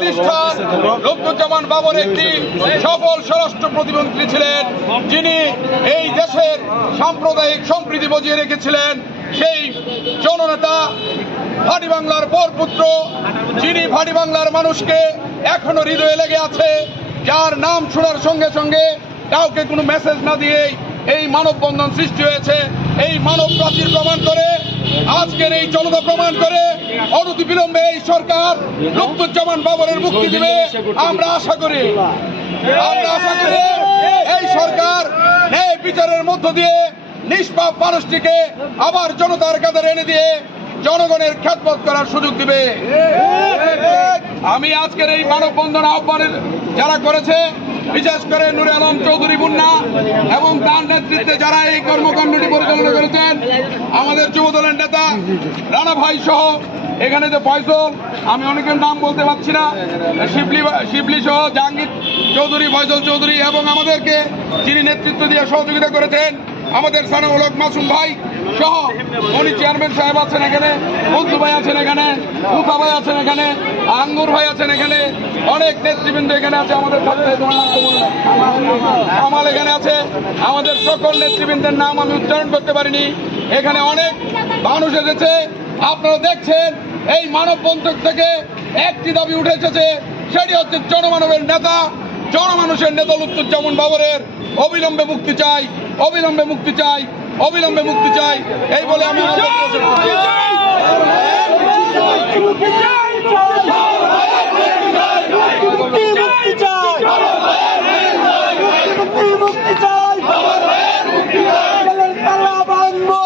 প্রতিষ্ঠান লুৎফুজ্জামান বাবর একটি সফল স্বরাষ্ট্র প্রতিমন্ত্রী ছিলেন। যিনি এই দেশের সাম্প্রদায়িক সম্প্রীতি বজিয়ে রেখেছিলেন। সেই জননেতা ভাটি বাংলার বরপুত্র, যিনি ভাটি বাংলার মানুষকে এখনও হৃদয়ে লেগে আছে, যার নাম শোনার সঙ্গে সঙ্গে কাউকে কোনো মেসেজ না দিয়ে এই মানববন্ধন সৃষ্টি হয়েছে। এই মানব প্রাচীর প্রমাণ করে আজকের এই জনতা প্রমাণ করে অনতি বিলম্বে এই সরকার লুপ্তুজ্জামান বাবরের মুক্তি দিবে। আমরা আশা করি আমরা আশা করি এই সরকার ন্যায় বিচারের মধ্য দিয়ে নিষ্পাপ মানুষটিকে আবার জনতার কাছে এনে দিয়ে জনগণের খ্যাতমত করার সুযোগ দিবে। আমি আজকের এই মানববন্ধন আহ্বানের যারা করেছে বিশেষ করে নুরে আলম চৌধুরী মুন্না এবং তার নেতৃত্বে যারা এই কর্মকাণ্ডটি পরিচালনা করেছেন, আমাদের যুবদলের নেতা রানা ভাই সহ এখানে যে ফয়সল, আমি অনেকের নাম বলতে পারছি না, শিবলি শিবলি সহ জাহাঙ্গীর চৌধুরী, ফয়সল চৌধুরী এবং আমাদেরকে যিনি নেতৃত্ব দিয়ে সহযোগিতা করেছেন আমাদের সানাউল হক মাসুম ভাই সহ উনি চেয়ারম্যান সাহেব আছেন এখানে, বন্ধু ভাই আছেন এখানে মুফা ভাই আছেন এখানে, আঙ্গুর ভাই আছেন এখানে, অনেক নেতৃবৃন্দ এখানে আছে, আমাদের কামাল এখানে আছে, আমাদের সকল নেতৃবৃন্দের নাম আমি উচ্চারণ করতে পারিনি। এখানে অনেক মানুষ এসেছে, আপনারা দেখছেন, এই মানব বন্ধক থেকে একটি দাবি উঠে এসেছে, সেটি হচ্ছে জনমানবের নেতা, জনমানুষের নেতা লুৎফুজ্জামান বাবরের অবিলম্বে মুক্তি চাই। অবিলম্বে মুক্তি চাই অবিলম্বে মুক্তি চাই এই বলে আমি তালা বাংলো